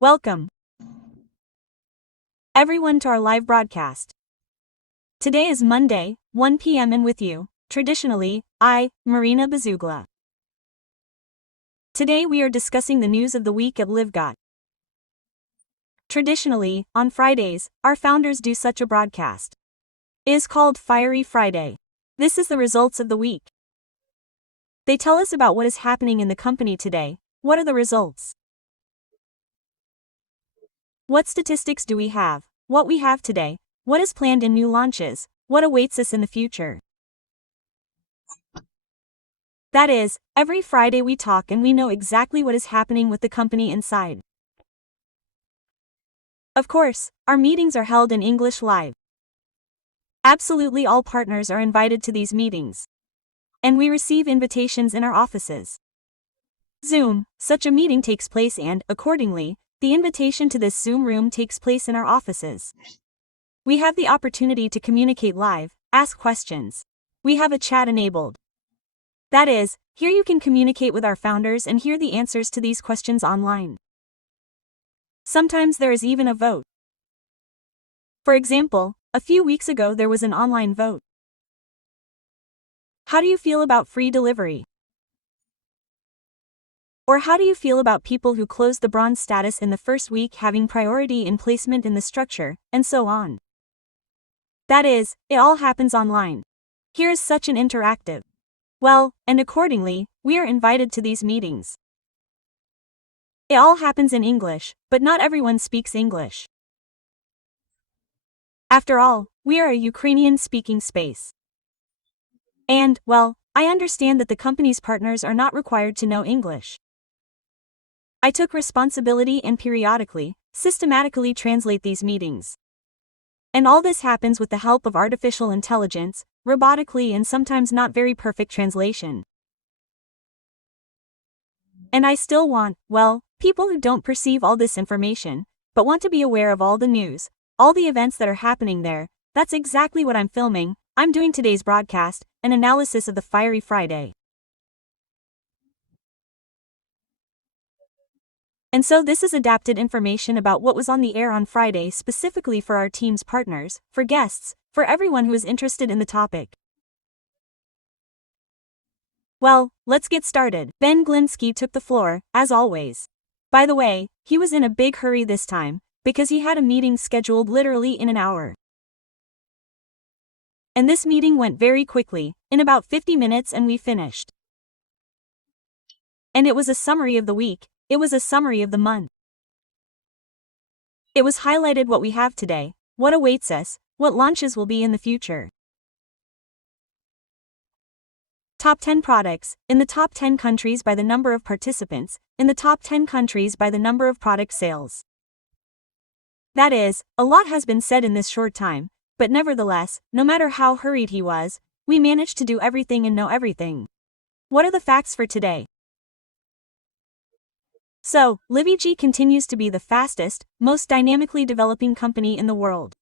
Welcome, everyone, to our live broadcast. Today is Monday, 1 p.m. and with you, traditionally, I, Marina Bezugla. Today we are discussing the news of the week at Livegood. Traditionally, on Fridays, our founders do such a broadcast. It is called Fiery Friday. This is the results of the week. They tell us about what is happening in the company today. What are the results? What statistics do we have? What we have today? What is planned in new launches? What awaits us in the future? That is, every Friday we talk and we know exactly what is happening with the company inside. Of course, our meetings are held in English live. Absolutely all partners are invited to these meetings. And we receive invitations in our offices. Zoom, such a meeting takes place and, accordingly, the invitation to this Zoom room takes place in our offices. We have the opportunity to communicate live, ask questions. We have a chat enabled. That is, here you can communicate with our founders and hear the answers to these questions online. Sometimes there is even a vote. For example, a few weeks ago there was an online vote. How do you feel about free delivery? Or how do you feel about people who closed the bronze status in the first week having priority in placement in the structure, and so on? That is, it all happens online. Here is such an interactive. Well, and accordingly, we are invited to these meetings. It all happens in English, but not everyone speaks English. After all, we are a Ukrainian-speaking space. And, well, I understand that the company's partners are not required to know English. I took responsibility and periodically, systematically translate these meetings. And all this happens with the help of artificial intelligence, robotically and sometimes not very perfect translation. And I still want, well, people who don't perceive all this information, but want to be aware of all the news, all the events that are happening there. That's exactly what I'm filming. I'm doing today's broadcast, an analysis of the Fiery Friday. And so this is adapted information about what was on the air on Friday specifically for our team's partners, for guests, for everyone who is interested in the topic. Well, let's get started. Ben Glinsky took the floor, as always. By the way, he was in a big hurry this time, because he had a meeting scheduled literally in an hour. And this meeting went very quickly, in about 50 minutes and we finished. And it was a summary of the week. It was a summary of the month. It was highlighted what we have today, what awaits us, what launches will be in the future. Top 10 products, in the top 10 countries by the number of participants, in the top 10 countries by the number of product sales. That is, a lot has been said in this short time, but nevertheless, no matter how hurried he was, we managed to do everything and know everything. What are the facts for today? So, Livegood continues to be the fastest, most dynamically developing company in the world.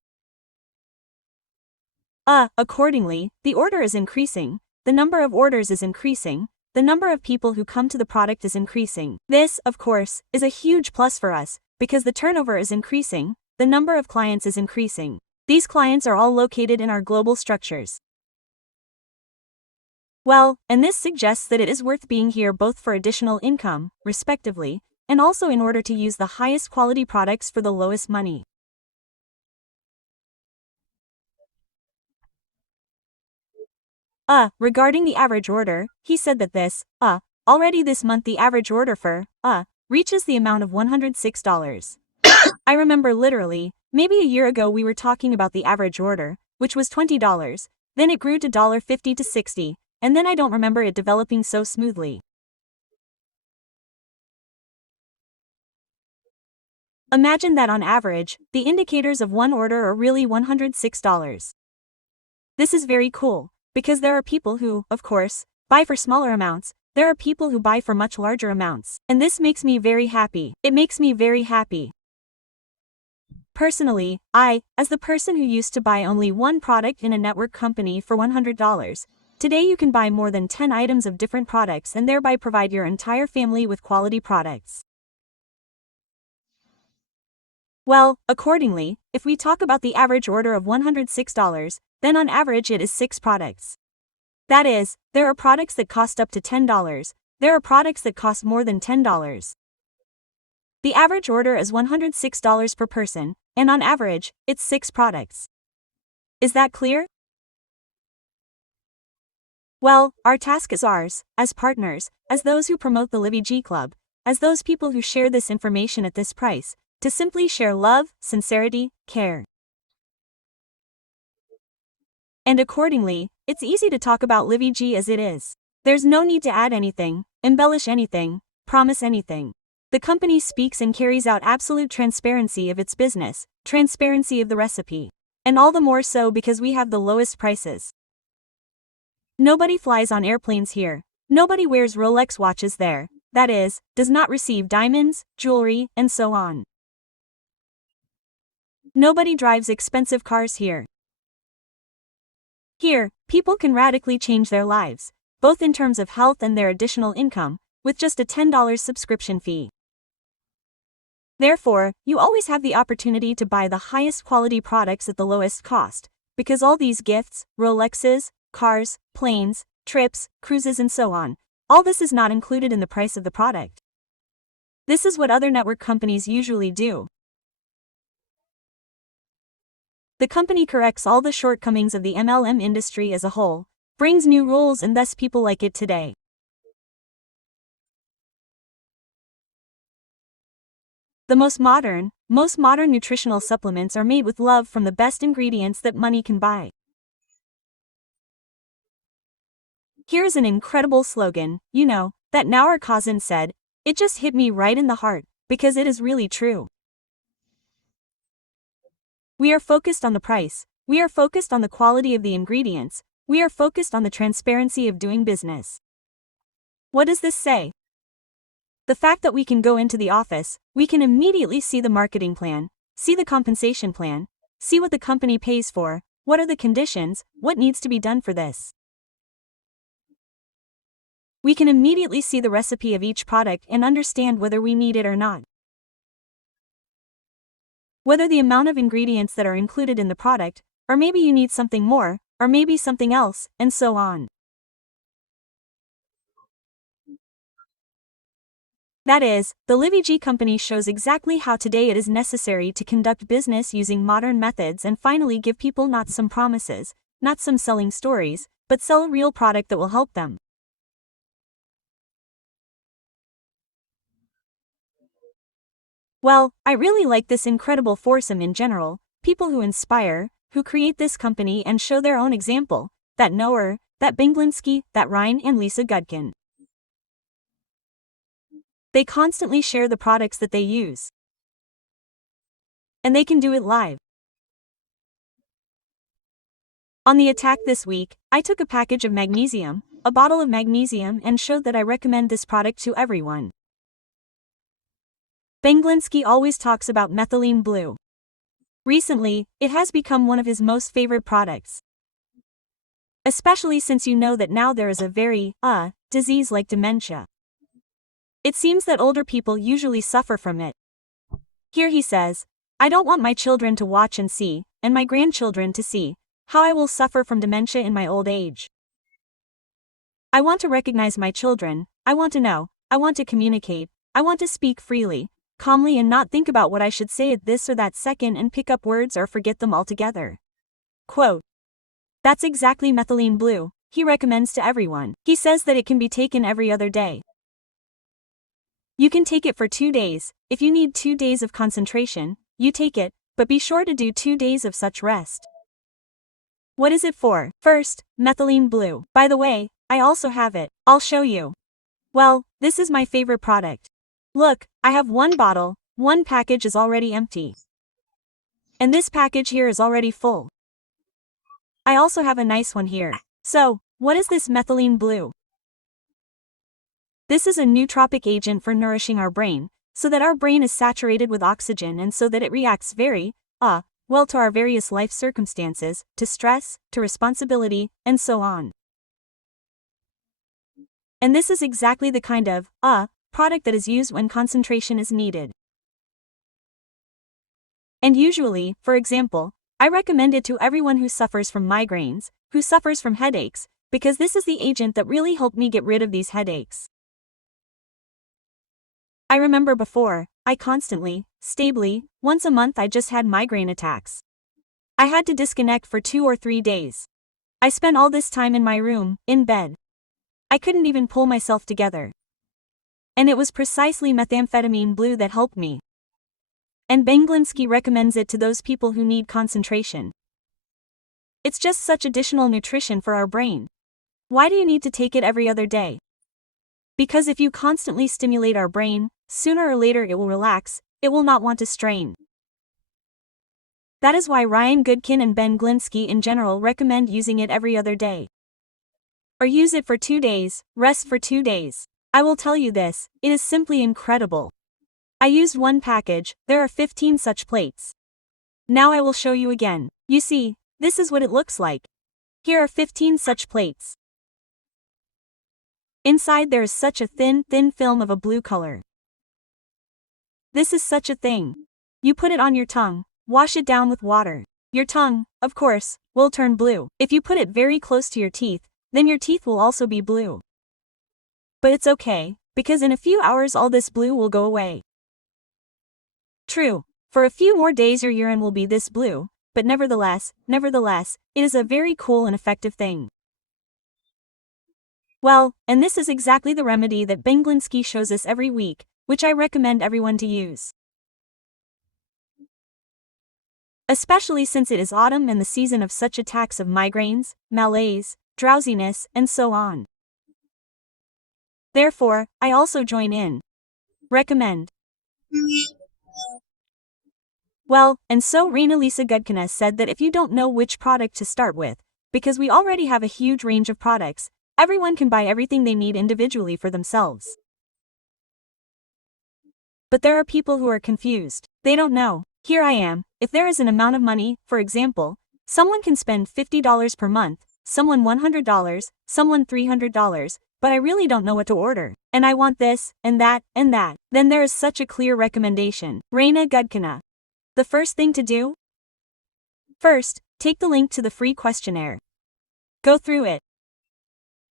Accordingly, the order is increasing, the number of orders is increasing, the number of people who come to the product is increasing. This, of course, is a huge plus for us, because the turnover is increasing, the number of clients is increasing. These clients are all located in our global structures. Well, and this suggests that it is worth being here both for additional income, respectively, and also in order to use the highest quality products for the lowest money. Regarding the average order, he said that already this month the average order for, reaches the amount of $106. I remember literally, maybe a year ago we were talking about the average order, which was $20, then it grew to $50 to $60, and then I don't remember it developing so smoothly. Imagine that on average, the indicators of one order are really $106. This is very cool, because there are people who, of course, buy for smaller amounts, there are people who buy for much larger amounts, and this makes me very happy. It makes me very happy. Personally, I, as the person who used to buy only one product in a network company for $100, today you can buy more than 10 items of different products and thereby provide your entire family with quality products. Well, accordingly, if we talk about the average order of $106, then on average it is 6 products. That is, there are products that cost up to $10, there are products that cost more than $10. The average order is $106 per person, and on average, it's 6 products. Is that clear? Well, our task is ours, as partners, as those who promote the Livegood Club, as those people who share this information at this price, to simply share love, sincerity, care. And accordingly, it's easy to talk about Livegood as it is. There's no need to add anything, embellish anything, promise anything. The company speaks and carries out absolute transparency of its business, transparency of the recipe. And all the more so because we have the lowest prices. Nobody flies on airplanes here. Nobody wears Rolex watches there, that is, does not receive diamonds, jewelry, and so on. Nobody drives expensive cars here. Here, people can radically change their lives, both in terms of health and their additional income, with just a $10 subscription fee. Therefore, you always have the opportunity to buy the highest quality products at the lowest cost, because all these gifts, Rolexes, cars, planes, trips, cruises and so on, all this is not included in the price of the product. This is what other network companies usually do. The company corrects all the shortcomings of the MLM industry as a whole, brings new rules and thus people like it today. The most modern nutritional supplements are made with love from the best ingredients that money can buy. Here's an incredible slogan, that now our cousin said, it just hit me right in the heart, because it is really true. We are focused on the price, we are focused on the quality of the ingredients, we are focused on the transparency of doing business. What does this say? The fact that we can go into the office, we can immediately see the marketing plan, see the compensation plan, see what the company pays for, what are the conditions, what needs to be done for this. We can immediately see the recipe of each product and understand whether we need it or not. Whether the amount of ingredients that are included in the product, or maybe you need something more, or maybe something else, and so on. That is, the Livegood company shows exactly how today it is necessary to conduct business using modern methods and finally give people not some promises, not some selling stories, but sell a real product that will help them. Well, I really like this incredible foursome in general, people who inspire, who create this company and show their own example, that Noah, that Binglinski, that Ryan and Lisa Gudkin. They constantly share the products that they use. And they can do it live. On the attack this week, I took a package of magnesium, a bottle of magnesium and showed that I recommend this product to everyone. Binglinski always talks about methylene blue. Recently, it has become one of his most favorite products. Especially since you know that now there is a very, disease like dementia. It seems that older people usually suffer from it. Here he says, I don't want my children to watch and see, and my grandchildren to see, how I will suffer from dementia in my old age. I want to recognize my children, I want to know, I want to communicate, I want to speak freely, calmly and not think about what I should say at this or that second and pick up words or forget them altogether. Quote. That's exactly methylene blue, he recommends to everyone. He says that it can be taken every other day. You can take it for 2 days, if you need 2 days of concentration, you take it, but be sure to do 2 days of such rest. What is it for? First, methylene blue. By the way, I also have it, I'll show you. Well, this is my favorite product. Look, I have one bottle, one package is already empty. And this package here is already full. I also have a nice one here. So, what is this methylene blue? This is a nootropic agent for nourishing our brain, so that our brain is saturated with oxygen and so that it reacts very, well to our various life circumstances, to stress, to responsibility, and so on. And this is exactly the kind of, product that is used when concentration is needed. And usually, for example, I recommend it to everyone who suffers from migraines, who suffers from headaches, because this is the agent that really helped me get rid of these headaches. I remember before, I constantly, stably, once a month I just had migraine attacks. I had to disconnect for 2 or 3 days. I spent all this time in my room, in bed. I couldn't even pull myself together. And it was precisely methamphetamine blue that helped me. And Benglinsky recommends it to those people who need concentration. It's just such additional nutrition for our brain. Why do you need to take it every other day? Because if you constantly stimulate our brain, sooner or later it will relax, it will not want to strain. That is why Ryan Goodkin and Ben Glinsky in general recommend using it every other day. Or use it for 2 days, rest for 2 days. I will tell you this, it is simply incredible. I used one package, there are 15 such plates. Now I will show you again. You see, this is what it looks like. Here are 15 such plates. Inside there is such a thin film of a blue color. This is such a thing. You put it on your tongue, wash it down with water. Your tongue, of course, will turn blue. If you put it very close to your teeth, then your teeth will also be blue. But it's okay, because in a few hours all this blue will go away. True, for a few more days your urine will be this blue, but nevertheless, it is a very cool and effective thing. Well, and this is exactly the remedy that Benglinsky shows us every week, which I recommend everyone to use. Especially since it is autumn and the season of such attacks of migraines, malaise, drowsiness, and so on. Therefore, I also join in. Recommend. Well, and so Rena Lisa Gudkina said that if you don't know which product to start with, because we already have a huge range of products, everyone can buy everything they need individually for themselves. But there are people who are confused. They don't know. Here I am, if there is an amount of money, for example, someone can spend $50 per month, someone $100, someone $300, but I really don't know what to order, and I want this, and that, then there is such a clear recommendation. Rena Gudkina. The first thing to do? First, take the link to the free questionnaire. Go through it.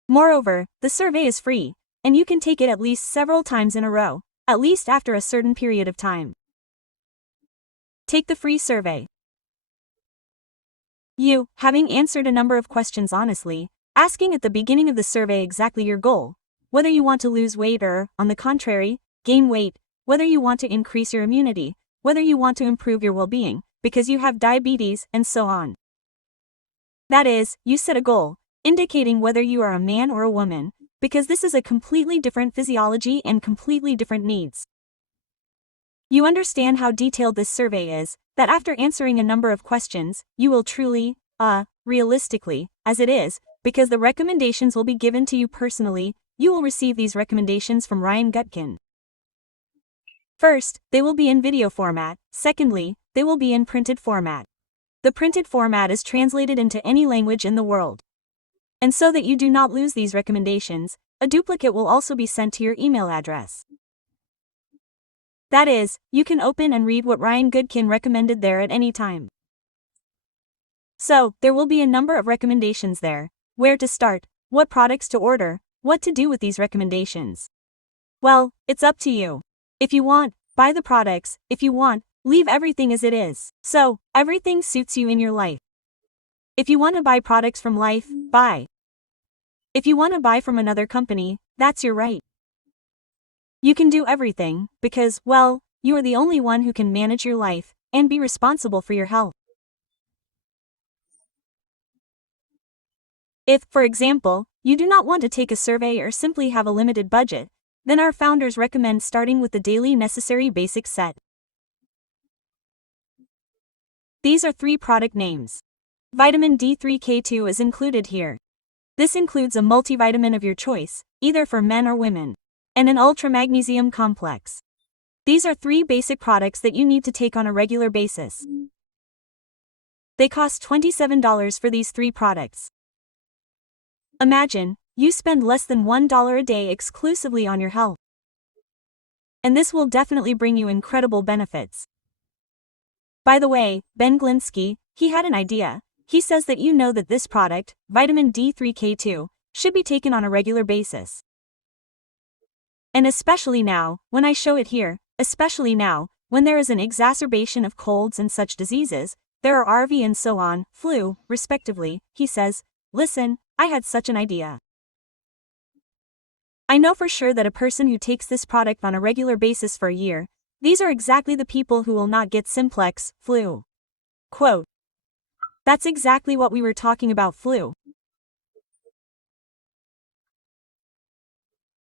Moreover, the survey is free, and you can take it at least several times in a row, at least after a certain period of time. Take the free survey. You, having answered a number of questions honestly, asking at the beginning of the survey exactly your goal, whether you want to lose weight or, on the contrary, gain weight, whether you want to increase your immunity, whether you want to improve your well-being, because you have diabetes, and so on. That is, you set a goal, indicating whether you are a man or a woman, because this is a completely different physiology and completely different needs. You understand how detailed this survey is, that after answering a number of questions, you will truly, realistically, as it is, because the recommendations will be given to you personally, you will receive these recommendations from Ryan Gutkin. First, they will be in video format. Secondly, they will be in printed format. The printed format is translated into any language in the world. And so that you do not lose these recommendations, a duplicate will also be sent to your email address. That is, you can open and read what Ryan Goodkin recommended there at any time. So, there will be a number of recommendations there, where to start, what products to order, what to do with these recommendations. Well, it's up to you. If you want, buy the products. If you want, leave everything as it is. So, everything suits you in your life. If you want to buy products from Life, buy. If you want to buy from another company, that's your right. You can do everything, because, well, you are the only one who can manage your life, and be responsible for your health. If, for example, you do not want to take a survey or simply have a limited budget, then our founders recommend starting with the daily necessary basic set. These are 3 product names. Vitamin D3K2 is included here. This includes a multivitamin of your choice, either for men or women, and an ultra-magnesium complex. These are 3 basic products that you need to take on a regular basis. They cost $27 for these 3 products. Imagine, you spend less than $1 a day exclusively on your health. And this will definitely bring you incredible benefits. By the way, Ben Glinsky, he had an idea. He says that you know that this product, vitamin D3K2, should be taken on a regular basis. And especially now, when I show it here, especially now, when there is an exacerbation of colds and such diseases, there are RV and so on, flu, respectively, he says, listen, I had such an idea. I know for sure that a person who takes this product on a regular basis for a year, these are exactly the people who will not get simplex, flu. Quote. That's exactly what we were talking about, flu.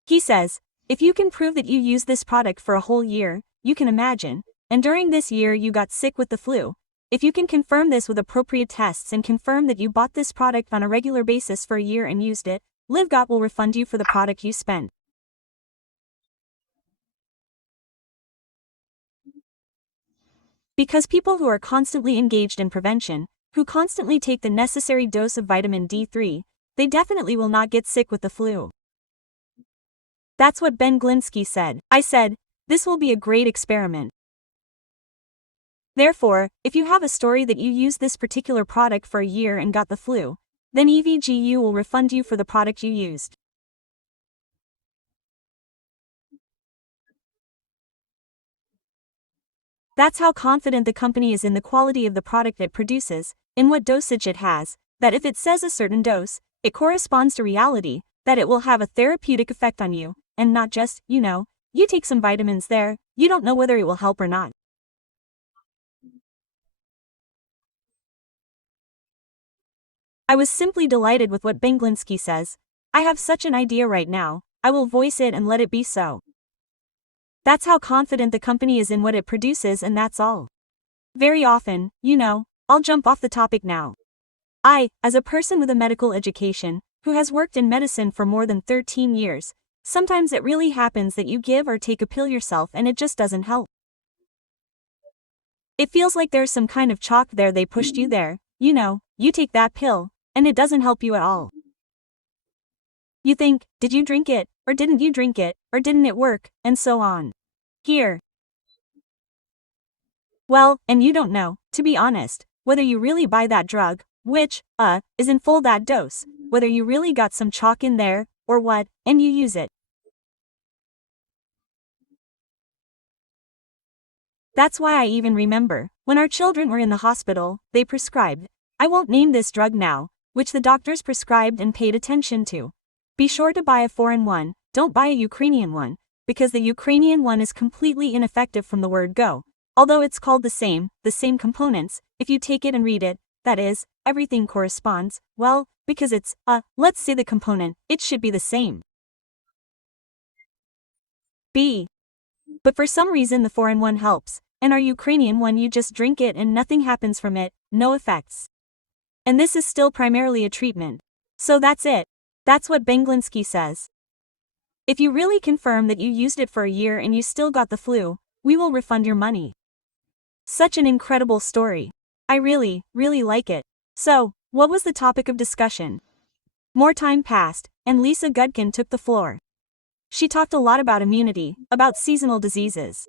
He says, if you can prove that you use this product for a whole year, you can imagine, and during this year you got sick with the flu, if you can confirm this with appropriate tests and confirm that you bought this product on a regular basis for a year and used it, Livegood will refund you for the product you spent. Because people who are constantly engaged in prevention, who constantly take the necessary dose of vitamin D3, they definitely will not get sick with the flu. That's what Ben Glinsky said. I said, this will be a great experiment. Therefore, if you have a story that you used this particular product for a year and got the flu, then EVGU will refund you for the product you used. That's how confident the company is in the quality of the product it produces, in what dosage it has, that if it says a certain dose, it corresponds to reality, that it will have a therapeutic effect on you, and not just, you take some vitamins there, you don't know whether it will help or not. I was simply delighted with what Ben Glinsky says. I have such an idea right now, I will voice it and let it be so. That's how confident the company is in what it produces, and that's all. Very often, I'll jump off the topic now. I, as a person with a medical education, who has worked in medicine for more than 13 years, sometimes it really happens that you give or take a pill yourself and it just doesn't help. It feels like there's some kind of chalk there, they pushed you there, you take that pill, and it doesn't help you at all. You think, did you drink it, or didn't you drink it, or didn't it work, and so on. Here. Well, and you don't know, to be honest, whether you really buy that drug, which, is in full that dose, whether you really got some chalk in there, or what, and you use it. That's why I even remember, when our children were in the hospital, they prescribed, I won't name this drug now, which the doctors prescribed and paid attention to. Be sure to buy a foreign one, don't buy a Ukrainian one, because the Ukrainian one is completely ineffective from the word go. Although it's called the same components, if you take it and read it, that is, everything corresponds, well, because it's, let's say the component, it should be the same. But for some reason the foreign one helps, and our Ukrainian one you just drink it and nothing happens from it, no effects. And this is still primarily a treatment. So that's it. That's what Ben Glinsky says. If you really confirm that you used it for a year and you still got the flu, we will refund your money. Such an incredible story. I really like it. So, what was the topic of discussion? More time passed, and Lisa Gudkin took the floor. She talked a lot about immunity, about seasonal diseases.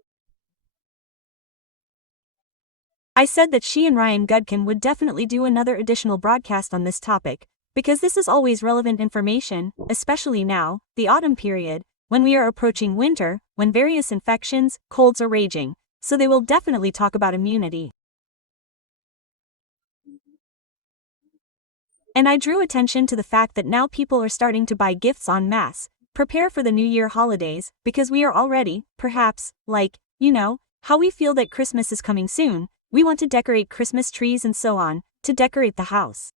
I said that she and Ryan Gudkin would definitely do another additional broadcast on this topic, because this is always relevant information, especially now, the autumn period, when we are approaching winter, when various infections, colds are raging, so they will definitely talk about immunity. And I drew attention to the fact that now people are starting to buy gifts en masse, prepare for the New Year holidays, because we are already, perhaps, how we feel that Christmas is coming soon, we want to decorate Christmas trees and so on, to decorate the house.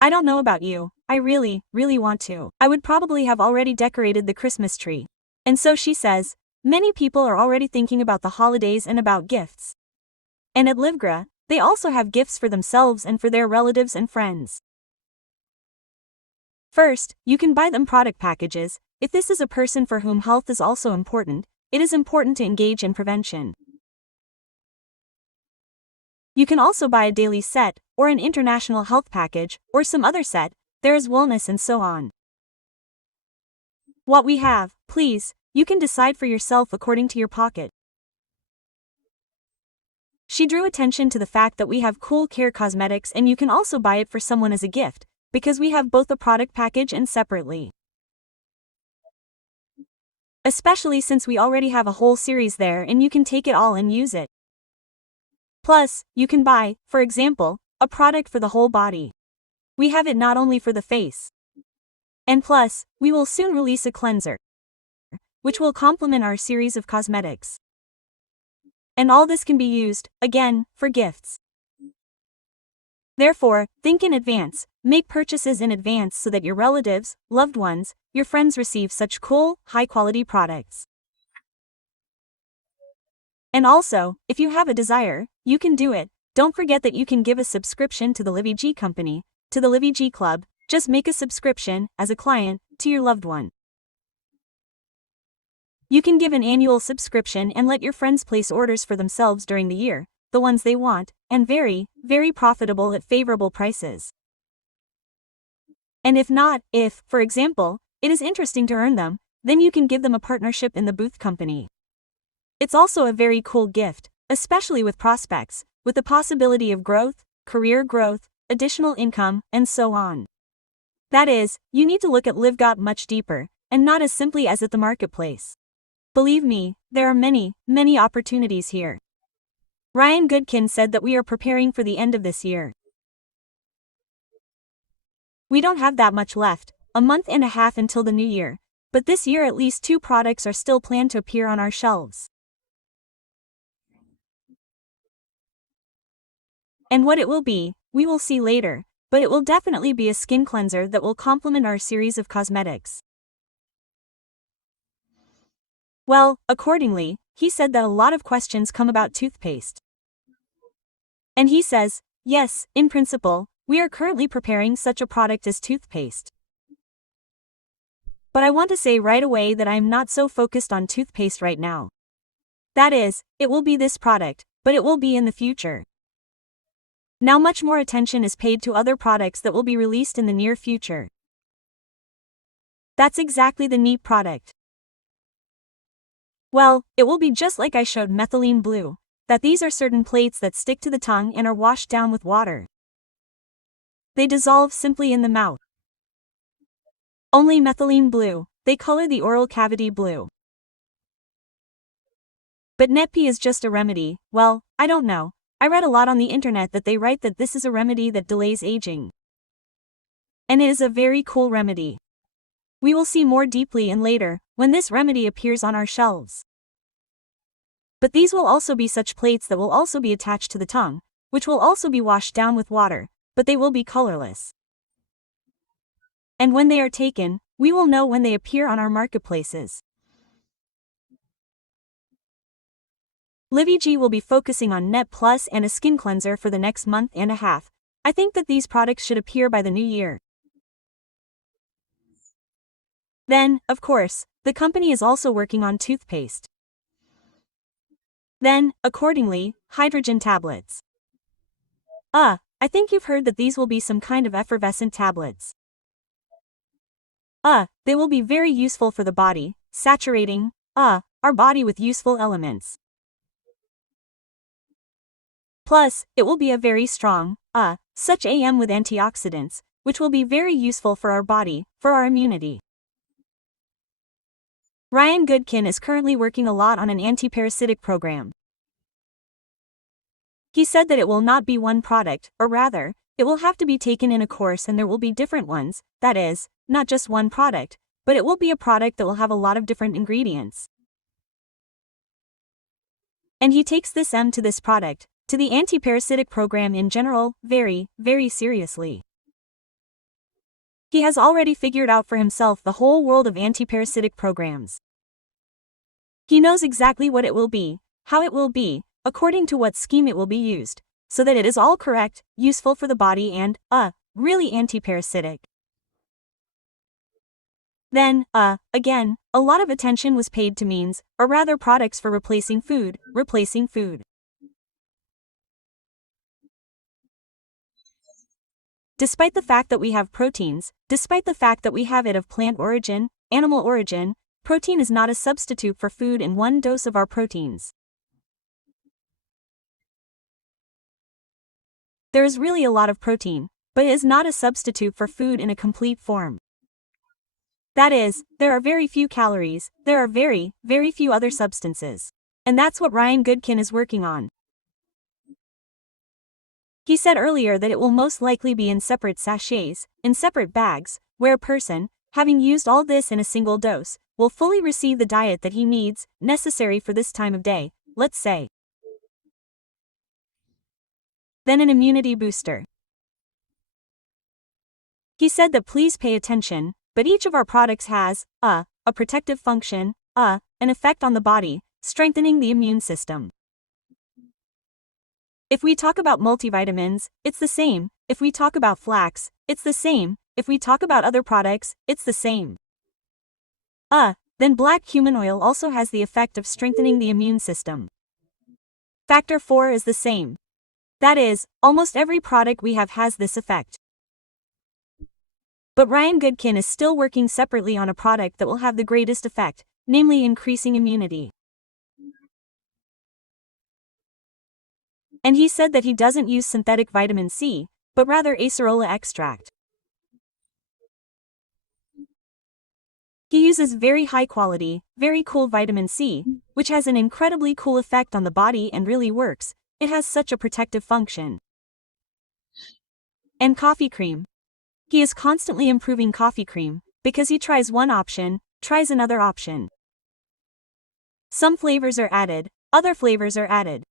I don't know about you, I really want to. I would probably have already decorated the Christmas tree. And so she says, many people are already thinking about the holidays and about gifts. And at Livegood, they also have gifts for themselves and for their relatives and friends. First, you can buy them product packages. If this is a person for whom health is also important, it is important to engage in prevention. You can also buy a daily set, or an international health package, or some other set, there is wellness and so on. What we have, please, you can decide for yourself according to your pocket. she drew attention to the fact that we have cool care cosmetics and you can also buy it for someone as a gift, because we have both a product package and separately. Especially since we already have a whole series there and you can take it all and use it. Plus, you can buy, for example, a product for the whole body. We have it not only for the face. And plus, we will soon release a cleanser, which will complement our series of cosmetics. And all this can be used, again, for gifts. Therefore, think in advance, make purchases in advance so that your relatives, loved ones, your friends receive such cool, high-quality products. And also, if you have a desire, you can do it. Don't forget that you can give a subscription to the Livegood company, to the Livegood club. Just make a subscription, as a client, to your loved one. You can give an annual subscription and let your friends place orders for themselves during the year, the ones they want, and very, very profitable at favorable prices. And if not, if, for example, it is interesting to earn them, then you can give them a partnership in the booth company. It's also a very cool gift, especially with prospects, with the possibility of growth, career growth, additional income, and so on. That is, you need to look at Livegood much deeper, and not as simply as at the marketplace. Believe me, there are many, many opportunities here. Ryan Goodkin said that we are preparing for the end of this year. We don't have that much left, a month and a half until the new year, but this year at least 2 products are still planned to appear on our shelves. And what it will be, we will see later, but it will definitely be a skin cleanser that will complement our series of cosmetics. Well, accordingly, he said that a lot of questions come about toothpaste. And he says, yes, in principle, we are currently preparing such a product as toothpaste. But I want to say right away that I am not so focused on toothpaste right now. That is, it will be this product, but it will be in the future. Now much more attention is paid to other products that will be released in the near future. That's exactly the neat product. Well, it will be just like I showed methylene blue, that these are certain plates that stick to the tongue and are washed down with water. They dissolve simply in the mouth. Only methylene blue, they color the oral cavity blue. But NetP is just a remedy. Well, I don't know. I read a lot on the internet that they write that this is a remedy that delays aging. And it is a very cool remedy. We will see more deeply and later, when this remedy appears on our shelves. But these will also be such plates that will also be attached to the tongue, which will also be washed down with water, but they will be colorless. And when they are taken, we will know when they appear on our marketplaces. Livegood will be focusing on Net Plus and a skin cleanser for the next month and a half. I think that these products should appear by the new year. Then, of course, the company is also working on toothpaste. Then, accordingly, hydrogen tablets. I think you've heard that these will be some kind of effervescent tablets. They will be very useful for the body, saturating, our body with useful elements. Plus, it will be a very strong, such AM with antioxidants, which will be very useful for our body, for our immunity. Ryan Goodkin is currently working a lot on an anti-parasitic program. He said that it will not be one product, or rather, it will have to be taken in a course and there will be different ones, that is, not just one product, but it will be a product that will have a lot of different ingredients. And he takes this to this product, to the anti-parasitic program in general, very, very seriously. He has already figured out for himself the whole world of anti-parasitic programs. He knows exactly what it will be, how it will be, according to what scheme it will be used, so that it is all correct, useful for the body and, really anti-parasitic. Then, again, a lot of attention was paid to means, or rather products for replacing food. Despite the fact that we have proteins, despite the fact that we have it of plant origin, animal origin, protein is not a substitute for food in one dose of our proteins. there is really a lot of protein, but it is not a substitute for food in a complete form. That is, there are very few calories, there are very, very few other substances. And that's what Ryan Goodkin is working on. He said earlier that it will most likely be in separate sachets, in separate bags, where a person, having used all this in a single dose, will fully receive the diet that he needs, necessary for this time of day, let's say. Then an immunity booster. He said that please pay attention, but each of our products has a protective function, an effect on the body, strengthening the immune system. If we talk about multivitamins, it's the same. If we talk about flax, it's the same. If we talk about other products, it's the same. Then black cumin oil also has the effect of strengthening the immune system. Factor 4 is the same. That is, almost every product we have has this effect. But Ryan Goodkin is still working separately on a product that will have the greatest effect, namely increasing immunity. And he said that he doesn't use synthetic vitamin C, but rather acerola extract. He uses very high quality, very cool vitamin C, which has an incredibly cool effect on the body and really works. It has such a protective function. And coffee cream. He is constantly improving coffee cream, because he tries one option, tries another option. Some flavors are added, other flavors are added.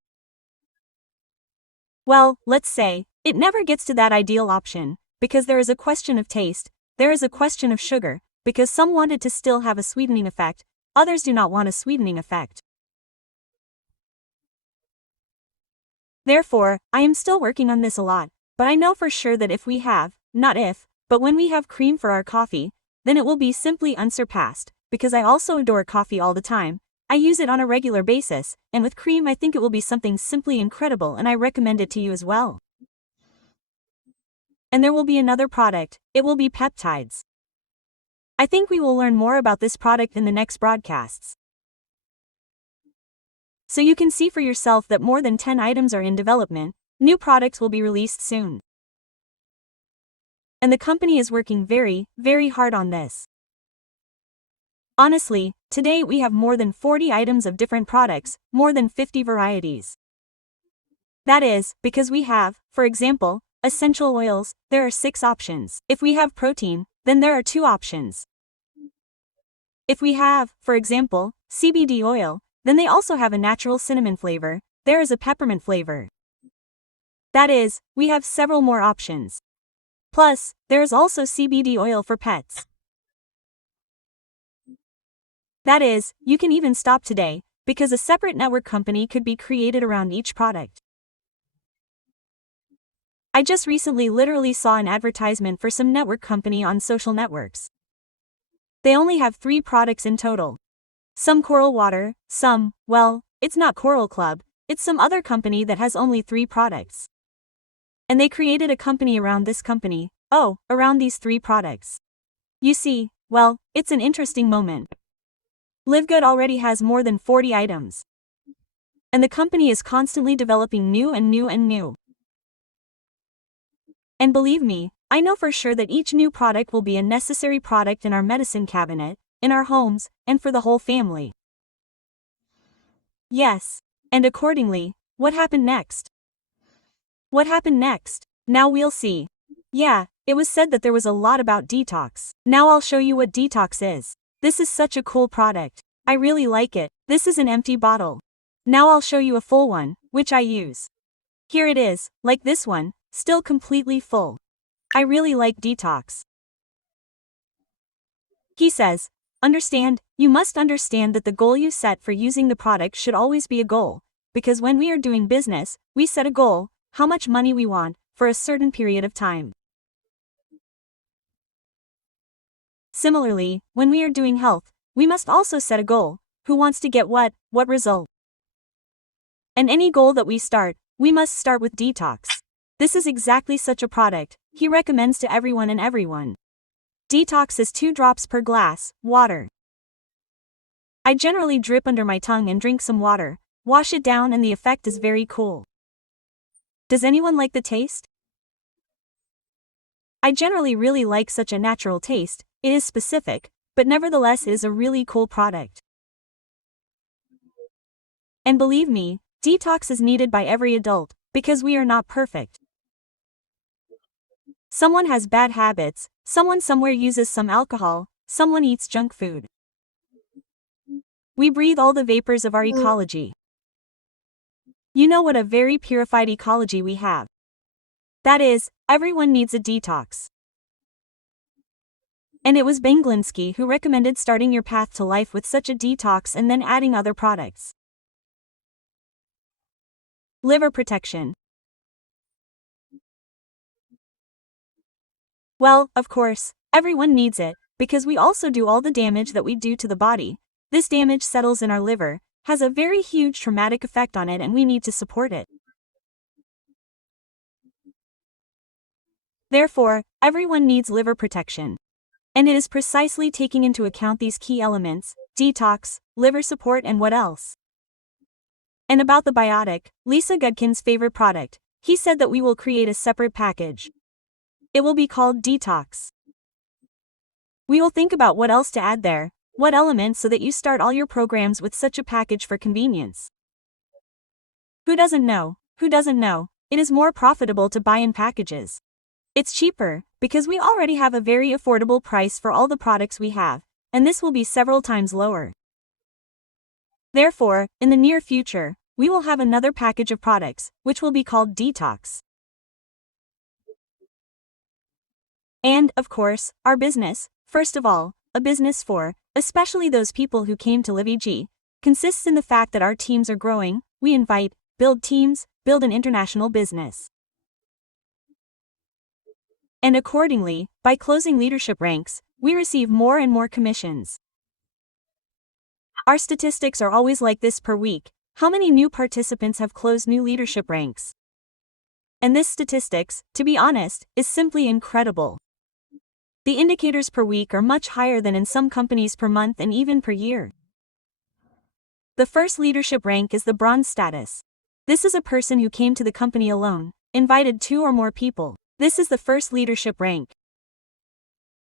Well, let's say, it never gets to that ideal option, because there is a question of taste, there is a question of sugar, because some want it to still have a sweetening effect, others do not want a sweetening effect. Therefore, I am still working on this a lot, but I know for sure that if we have, not if, but when we have cream for our coffee, then it will be simply unsurpassed, because I also adore coffee all the time. I use it on a regular basis, and with cream I think it will be something simply incredible and I recommend it to you as well. And there will be another product, it will be peptides. I think we will learn more about this product in the next broadcasts. So you can see for yourself that more than 10 items are in development, new products will be released soon. And the company is working very, very hard on this. Honestly, today we have more than 40 items of different products, more than 50 varieties. That is, because we have, for example, essential oils, there are 6 options. If we have protein, then there are 2 options. If we have, for example, CBD oil, then they also have a natural cinnamon flavor, there is a peppermint flavor. That is, we have several more options. Plus, there is also CBD oil for pets. That is, you can even stop today, because a separate network company could be created around each product. I just recently literally saw an advertisement for some network company on social networks. They only have 3 products in total. Some Coral Water, some, well, it's not Coral Club, it's some other company that has only 3 products. And they created a company around this company, around these 3 products. You see, well, it's an interesting moment. Livegood already has more than 40 items. And the company is constantly developing new and new and new. And believe me, I know for sure that each new product will be a necessary product in our medicine cabinet, in our homes, and for the whole family. Yes. And accordingly, what happened next? What happened next? Now we'll see. Yeah, it was said that there was a lot about detox. Now I'll show you what detox is. This is such a cool product. I really like it. This is an empty bottle. Now I'll show you a full one, which I use. Here it is, like this one, still completely full. I really like detox. He says, you must understand that the goal you set for using the product should always be a goal, because when we are doing business, we set a goal, how much money we want, for a certain period of time. Similarly, when we are doing health, we must also set a goal, who wants to get what result. And any goal that we start, we must start with detox. This is exactly such a product, he recommends to everyone and everyone. Detox is 2 drops per glass, water. I generally drip under my tongue and drink some water, wash it down and the effect is very cool. Does anyone like the taste? I generally really like such a natural taste. It is specific, but nevertheless it is a really cool product. And believe me, detox is needed by every adult, because we are not perfect. Someone has bad habits, someone somewhere uses some alcohol, someone eats junk food. We breathe all the vapors of our ecology. You know what a very purified ecology we have. That is, everyone needs a detox. And it was Benglinsky who recommended starting your path to life with such a detox and then adding other products. Liver protection. Well, of course, everyone needs it, because we also do all the damage that we do to the body. This damage settles in our liver, has a very huge traumatic effect on it, and we need to support it. Therefore, everyone needs liver protection. And it is precisely taking into account these key elements: detox, liver support, and what else? And about the biotic, Lisa Gudkin's favorite product, he said that we will create a separate package. It will be called Detox. We will think about what else to add there, what elements, so that you start all your programs with such a package for convenience. Who doesn't know? Who doesn't know? It is more profitable to buy in packages. It's cheaper, because we already have a very affordable price for all the products we have, and this will be several times lower. Therefore, in the near future, we will have another package of products, which will be called Detox. And, of course, our business, first of all, a business for, especially those people who came to Livegood, consists in the fact that our teams are growing. We invite, build teams, build an international business. And accordingly, by closing leadership ranks, we receive more and more commissions. Our statistics are always like this per week: how many new participants have closed new leadership ranks? And this statistics, to be honest, is simply incredible. The indicators per week are much higher than in some companies per month and even per year. The first leadership rank is the bronze status. This is a person who came to the company alone, invited 2 or more people. This is the first leadership rank.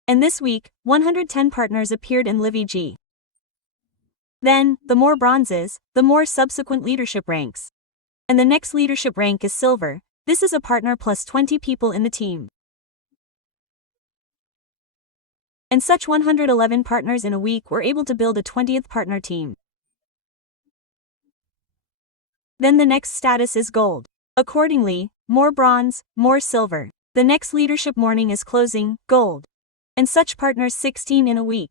And this week, 110 partners appeared in Livegood. Then, the more bronzes, the more subsequent leadership ranks. And the next leadership rank is silver. This is a partner plus 20 people in the team. And such 111 partners in a week were able to build a 20th partner team. Then the next status is gold. Accordingly, more bronze, more silver. The next leadership morning is closing, gold. And such partners 16 in a week.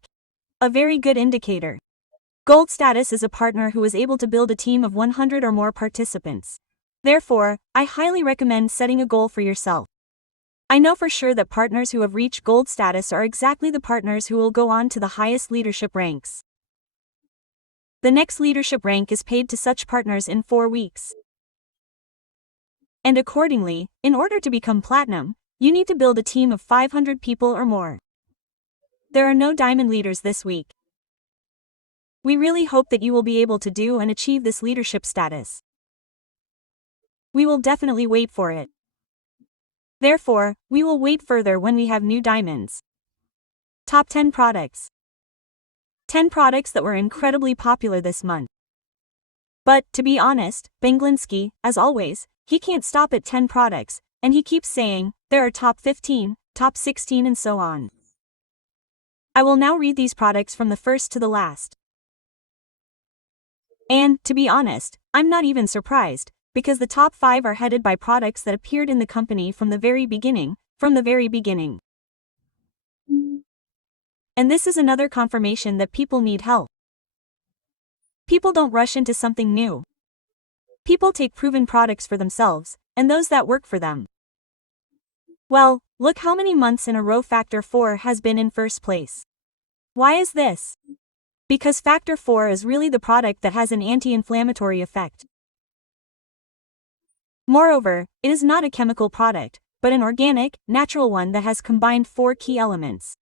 A very good indicator. Gold status is a partner who is able to build a team of 100 or more participants. Therefore, I highly recommend setting a goal for yourself. I know for sure that partners who have reached gold status are exactly the partners who will go on to the highest leadership ranks. The next leadership rank is paid to such partners in 4 weeks. And accordingly, in order to become platinum, you need to build a team of 500 people or more. There are no diamond leaders this week. We really hope that you will be able to do and achieve this leadership status. We will definitely wait for it. Therefore, we will wait further when we have new diamonds. Top 10 products. 10 products that were incredibly popular this month. But, to be honest, Benglinsky, as always, he can't stop at 10 products, and he keeps saying, there are top 15, top 16 and so on. I will now read these products from the first to the last. And, to be honest, I'm not even surprised, because the top 5 are headed by products that appeared in the company from the very beginning. And this is another confirmation that people need help. People don't rush into something new. People take proven products for themselves, and those that work for them. Well, look how many months in a row Factor 4 has been in first place. Why is this? Because Factor 4 is really the product that has an anti-inflammatory effect. Moreover, it is not a chemical product, but an organic, natural one that has combined 4 key elements.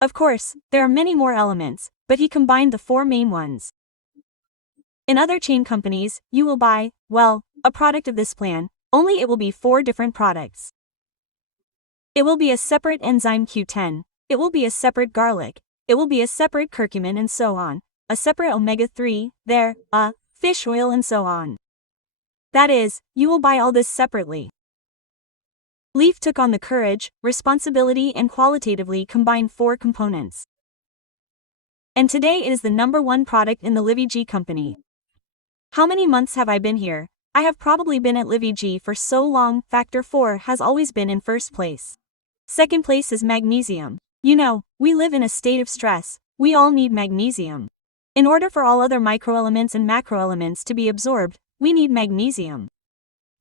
Of course, there are many more elements, but he combined the 4 main ones. In other chain companies, you will buy, well, a product of this plan, only it will be 4 different products. It will be a separate enzyme Q10. It will be a separate garlic. It will be a separate curcumin and so on. A separate omega-3, fish oil and so on. That is, you will buy all this separately. Leaf took on the courage, responsibility and qualitatively combined 4 components. And today it is the #1 product in the Livegood company. How many months have I been here? I have probably been at Livegood for so long. Factor 4 has always been in first place. Second place is magnesium. You know, we live in a state of stress. We all need magnesium. In order for all other microelements and macroelements to be absorbed, we need magnesium.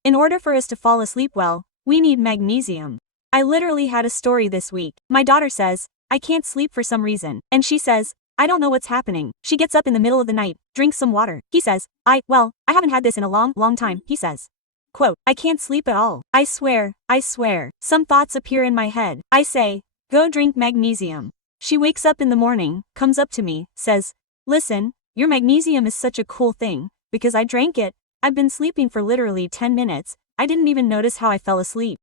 In order for us to fall asleep well, we need magnesium. I literally had a story this week. My daughter says, I can't sleep for some reason. And she says, I don't know what's happening. She gets up in the middle of the night, drinks some water. He says, I haven't had this in a long time. He says, quote, I can't sleep at all. I swear. Some thoughts appear in my head. I say, go drink magnesium. She wakes up in the morning, comes up to me, says, listen, your magnesium is such a cool thing, because I drank it. I've been sleeping for literally 10 minutes. I didn't even notice how I fell asleep.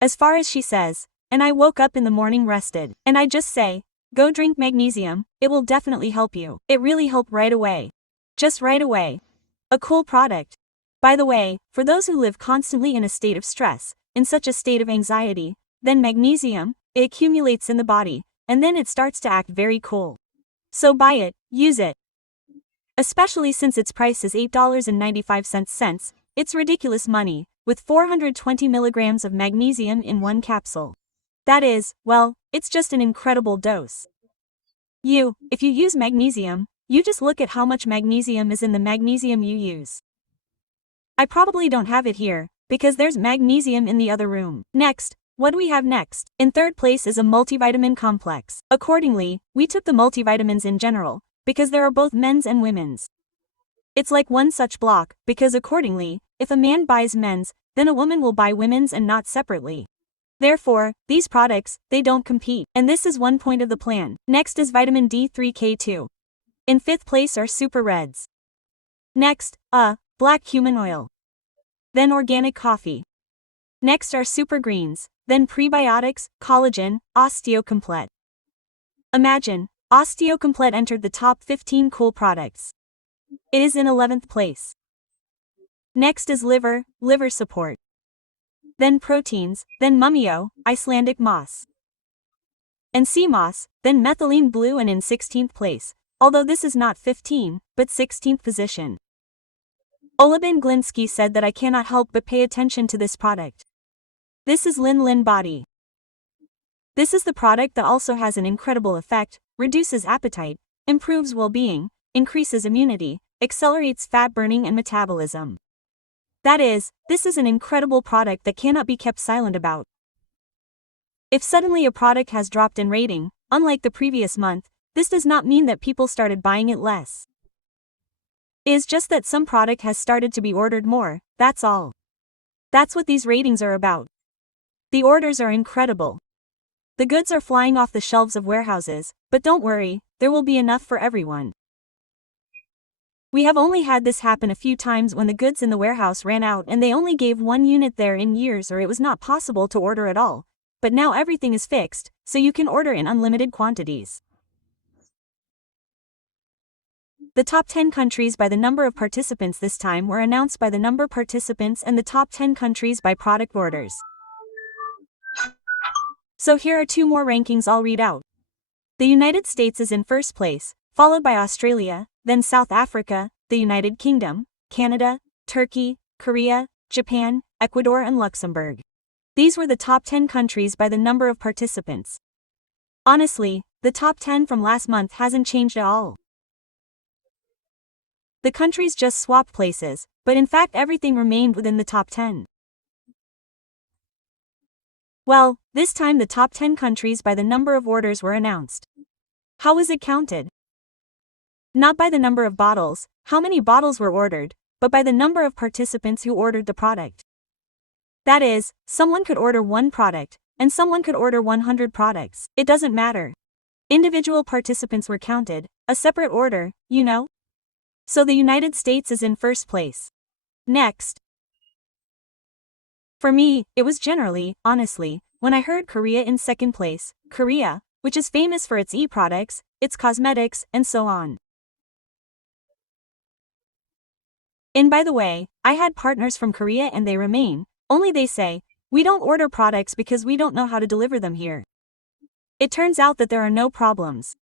As far as she says, and I woke up in the morning rested. And I just say, go drink magnesium, it will definitely help you. It really helped right away. Just right away. A cool product. By the way, for those who live constantly in a state of stress, in such a state of anxiety, then magnesium, it accumulates in the body, and then it starts to act very cool. So buy it, use it. Especially since its price is $8.95, it's ridiculous money, with 420 milligrams of magnesium in one capsule. That is, well, it's just an incredible dose. If you use magnesium, you just look at how much magnesium is in the magnesium you use. I probably don't have it here, because there's magnesium in the other room. Next, what do we have next? In third place is a multivitamin complex. Accordingly, we took the multivitamins in general, because there are both men's and women's. It's like one such block, because accordingly, if a man buys men's, then a woman will buy women's and not separately. Therefore, these products, they don't compete, and this is one point of the plan. Next is vitamin D3K2. In fifth place are super reds. Next, black cumin oil. Then organic coffee. Next are super greens, then prebiotics, collagen, osteocomplete. Imagine, osteocomplete entered the top 15 cool products. It is in 11th place. Next is liver support. Then proteins, then mummio, Icelandic moss. And sea moss, then methylene blue and in 16th place, although this is not 15, but 16th position. Olabin Glinsky said that I cannot help but pay attention to this product. This is Lin Body. This is the product that also has an incredible effect, reduces appetite, improves well-being, increases immunity, accelerates fat burning and metabolism. That is, this is an incredible product that cannot be kept silent about. If suddenly a product has dropped in rating, unlike the previous month, this does not mean that people started buying it less. It is just that some product has started to be ordered more, that's all. That's what these ratings are about. The orders are incredible. The goods are flying off the shelves of warehouses, but don't worry, there will be enough for everyone. We have only had this happen a few times when the goods in the warehouse ran out and they only gave 1 unit there in years or it was not possible to order at all. But now everything is fixed, so you can order in unlimited quantities. The top 10 countries by the number of participants this time were announced by the number of participants and the top 10 countries by product orders. So here are 2 more rankings I'll read out. The United States is in first place, followed by Australia, then South Africa, the United Kingdom, Canada, Turkey, Korea, Japan, Ecuador and Luxembourg. These were the top 10 countries by the number of participants. Honestly, the top 10 from last month hasn't changed at all. The countries just swapped places, but in fact everything remained within the top 10. Well, this time the top 10 countries by the number of orders were announced. How was it counted? Not by the number of bottles, how many bottles were ordered, but by the number of participants who ordered the product. That is, someone could order 1 product, and someone could order 100 products. It doesn't matter. Individual participants were counted, a separate order, you know? So the United States is in first place. Next. For me, it was generally, honestly, when I heard Korea in second place, Korea, which is famous for its e-products, its cosmetics, and so on. And by the way, I had partners from Korea and they remain, only they say, we don't order products because we don't know how to deliver them here. It turns out that there are no problems.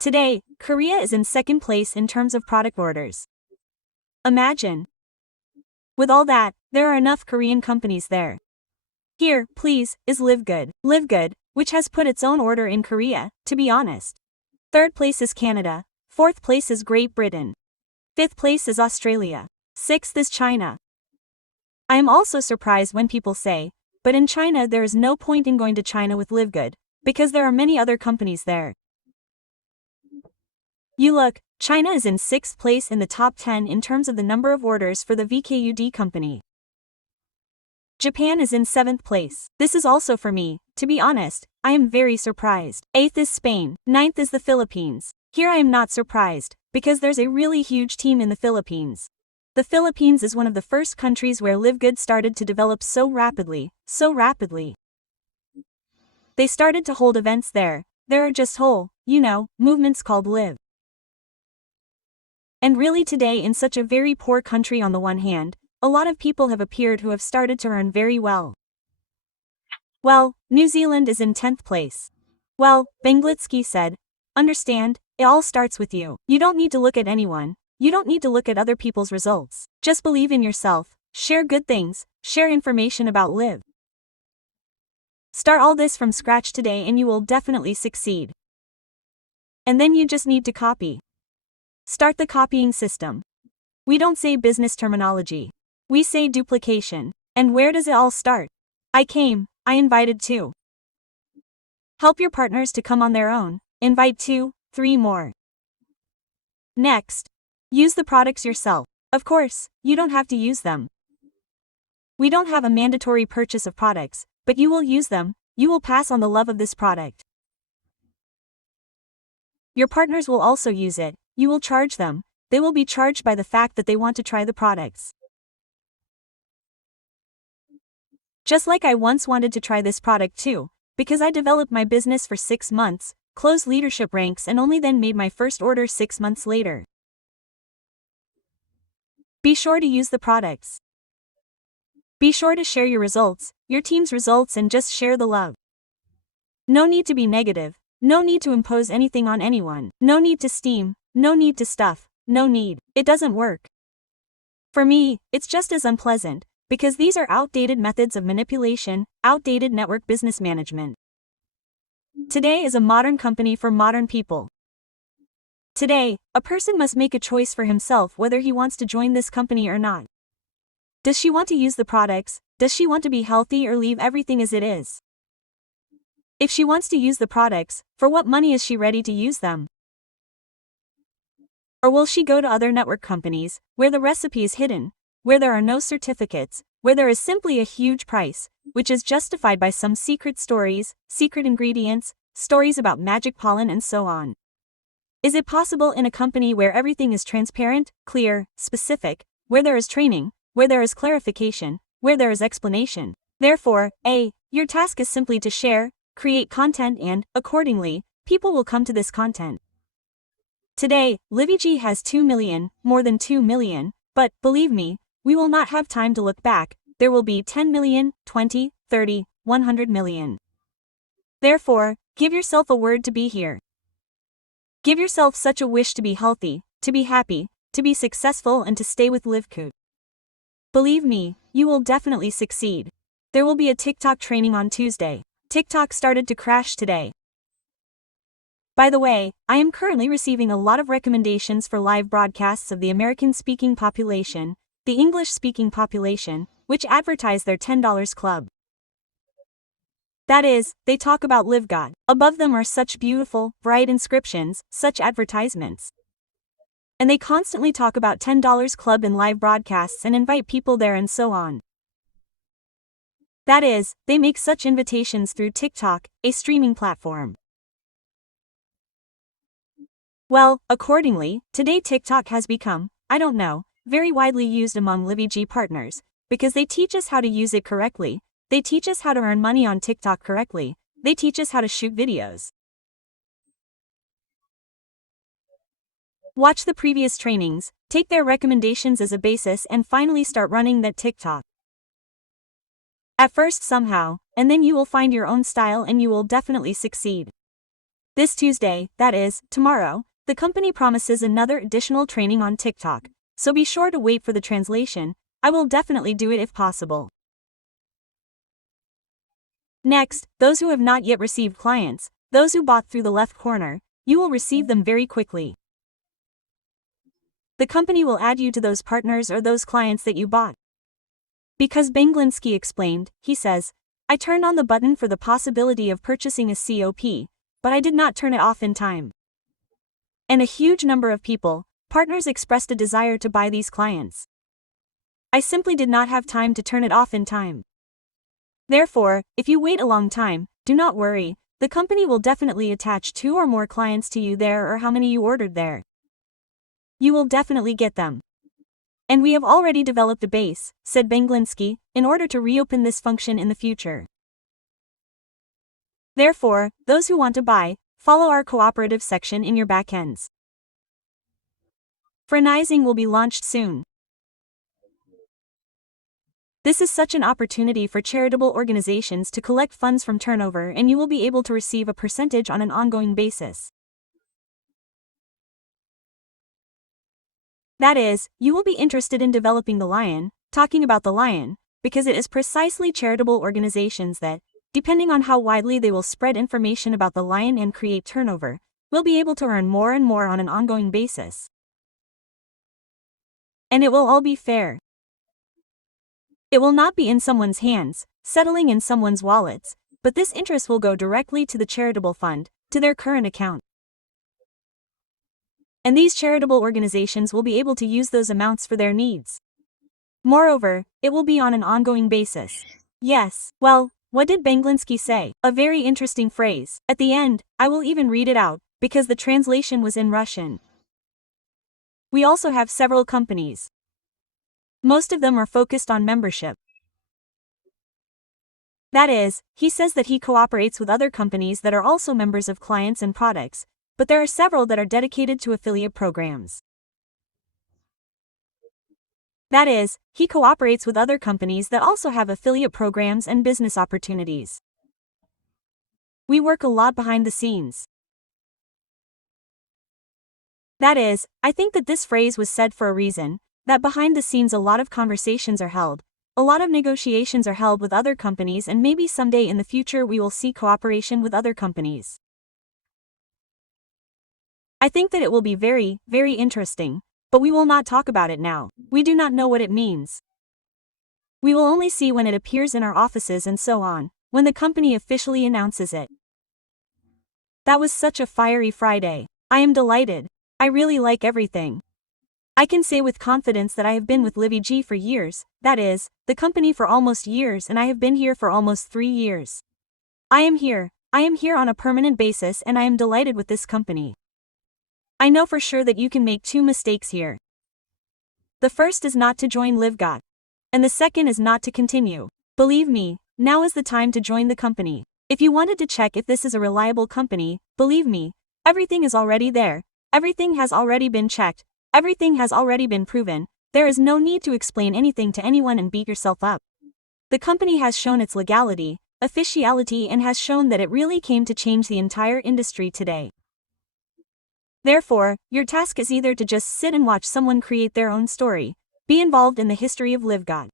Today, Korea is in second place in terms of product orders. Imagine. With all that, there are enough Korean companies there. Here, please, is Livegood. Livegood, which has put its own order in Korea, to be honest. Third place is Canada. Fourth place is Great Britain. Fifth place is Australia. Sixth is China. I am also surprised when people say, but in China there is no point in going to China with Livegood, because there are many other companies there. You look, China is in sixth place in the top 10 in terms of the number of orders for the VKUD company. Japan is in seventh place. This is also for me, to be honest, I am very surprised. Eighth is Spain. Ninth is the Philippines. Here I am not surprised, because there's a really huge team in the Philippines. The Philippines is one of the first countries where Livegood started to develop so rapidly. They started to hold events there. There are just whole, movements called Live. And really today in such a very poor country on the one hand, a lot of people have appeared who have started to earn very well. Well, New Zealand is in 10th place. Well, Benglitsky said, understand, it all starts with you. You don't need to look at anyone. You don't need to look at other people's results. Just believe in yourself, share good things, share information about Live. Start all this from scratch today and you will definitely succeed. And then you just need to copy. Start the copying system. We don't say business terminology. We say duplication. And where does it all start? I invited 2. Help your partners to come on their own. Invite 2, 3 more. Next. Use the products yourself. Of course, you don't have to use them. We don't have a mandatory purchase of products, but you will use them, you will pass on the love of this product. Your partners will also use it, you will charge them, they will be charged by the fact that they want to try the products. Just like I once wanted to try this product too, because I developed my business for 6 months, closed leadership ranks and only then made my first order 6 months later. Be sure to use the products. Be sure to share your results, your team's results, and just share the love. No need to be negative, no need to impose anything on anyone, no need to steam, no need to stuff, no need. It doesn't work. For me, it's just as unpleasant, because these are outdated methods of manipulation, outdated network business management. Today is a modern company for modern people. Today, a person must make a choice for himself whether he wants to join this company or not. Does she want to use the products? Does she want to be healthy or leave everything as it is? If she wants to use the products, for what money is she ready to use them? Or will she go to other network companies, where the recipe is hidden, where there are no certificates, where there is simply a huge price, which is justified by some secret stories, secret ingredients, stories about magic pollen and so on? Is it possible in a company where everything is transparent, clear, specific, where there is training, where there is clarification, where there is explanation? Therefore, your task is simply to share, create content and, accordingly, people will come to this content. Today, Livegood has 2 million, more than 2 million, but, believe me, we will not have time to look back, there will be 10 million, 20, 30, 100 million. Therefore, give yourself a word to be here. Give yourself such a wish to be healthy, to be happy, to be successful and to stay with Livegood. Believe me, you will definitely succeed. There will be a TikTok training on Tuesday. TikTok started to crash today. By the way, I am currently receiving a lot of recommendations for live broadcasts of the American-speaking population, the English-speaking population, which advertise their $10 club. That is, they talk about Livegood. Above them are such beautiful, bright inscriptions, such advertisements. And they constantly talk about $10 club in live broadcasts and invite people there and so on. That is, they make such invitations through TikTok, a streaming platform. Well, accordingly, today TikTok has become, very widely used among Livegood partners, because they teach us how to use it correctly, They teach us how to earn money on TikTok correctly. They teach us how to shoot videos. Watch the previous trainings, take their recommendations as a basis, and finally start running that TikTok. At first somehow, and then you will find your own style and you will definitely succeed. This Tuesday, that is, tomorrow, the company promises another additional training on TikTok, so be sure to wait for the translation. I will definitely do it if possible. Next, those who have not yet received clients, those who bought through the left corner, you will receive them very quickly. The company will add you to those partners or those clients that you bought. Because Benglinski explained, he says, I turned on the button for the possibility of purchasing a COP, but I did not turn it off in time. And a huge number of people, partners, expressed a desire to buy these clients. I simply did not have time to turn it off in time. Therefore, if you wait a long time, do not worry, the company will definitely attach 2 or more clients to you there, or how many you ordered there. You will definitely get them. And we have already developed a base, said Benglinski, in order to reopen this function in the future. Therefore, those who want to buy, follow our cooperative section in your backends. Franchising will be launched soon. This is such an opportunity for charitable organizations to collect funds from turnover, and you will be able to receive a percentage on an ongoing basis. That is, you will be interested in developing the lion, talking about the lion, because it is precisely charitable organizations that, depending on how widely they will spread information about the lion and create turnover, will be able to earn more and more on an ongoing basis. And it will all be fair. It will not be in someone's hands, settling in someone's wallets, but this interest will go directly to the charitable fund, to their current account. And these charitable organizations will be able to use those amounts for their needs. Moreover, it will be on an ongoing basis. Yes, well, what did Benglinski say? A very interesting phrase. At the end, I will even read it out, because the translation was in Russian. We also have several companies. Most of them are focused on membership. That is, he says that he cooperates with other companies that are also members of clients and products, but there are several that are dedicated to affiliate programs. That is, he cooperates with other companies that also have affiliate programs and business opportunities. We work a lot behind the scenes. That is, I think that this phrase was said for a reason, that behind the scenes a lot of conversations are held, a lot of negotiations are held with other companies, and maybe someday in the future we will see cooperation with other companies. I think that it will be very, very interesting, but we will not talk about it now. We do not know what it means. We will only see when it appears in our offices and so on, when the company officially announces it. That was such a fiery Friday. I am delighted. I really like everything. I can say with confidence that I have been with Livegood for years, that is, the company for almost years, and I have been here for almost 3 years. I am here on a permanent basis, and I am delighted with this company. I know for sure that you can make 2 mistakes here. The first is not to join Livegood. And the second is not to continue. Believe me, now is the time to join the company. If you wanted to check if this is a reliable company, believe me, everything is already there. Everything has already been checked. Everything has already been proven. There is no need to explain anything to anyone and beat yourself up. The company has shown its legality, officiality, and has shown that it really came to change the entire industry today. Therefore, your task is either to just sit and watch someone create their own story, be involved in the history of Livegood.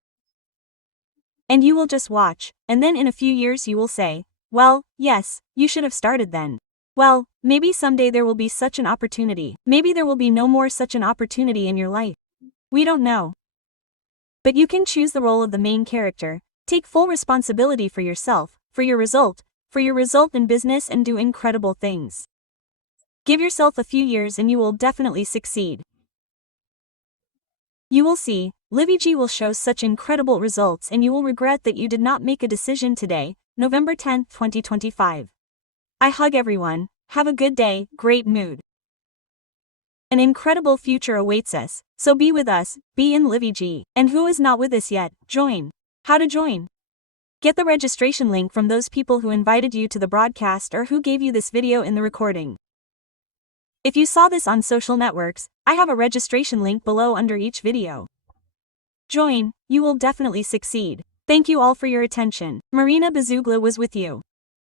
And you will just watch, and then in a few years you will say, well, yes, you should have started then. Well, maybe someday there will be such an opportunity. Maybe there will be no more such an opportunity in your life. We don't know. But you can choose the role of the main character, take full responsibility for yourself, for your result in business, and do incredible things. Give yourself a few years and you will definitely succeed. You will see, Livegood will show such incredible results, and you will regret that you did not make a decision today, November 10, 2025. I hug everyone. Have a good day, great mood. An incredible future awaits us, so be with us, be in Livegood. And who is not with us yet, join. How to join? Get the registration link from those people who invited you to the broadcast or who gave you this video in the recording. If you saw this on social networks, I have a registration link below under each video. Join, you will definitely succeed. Thank you all for your attention. Marina Bezugla was with you.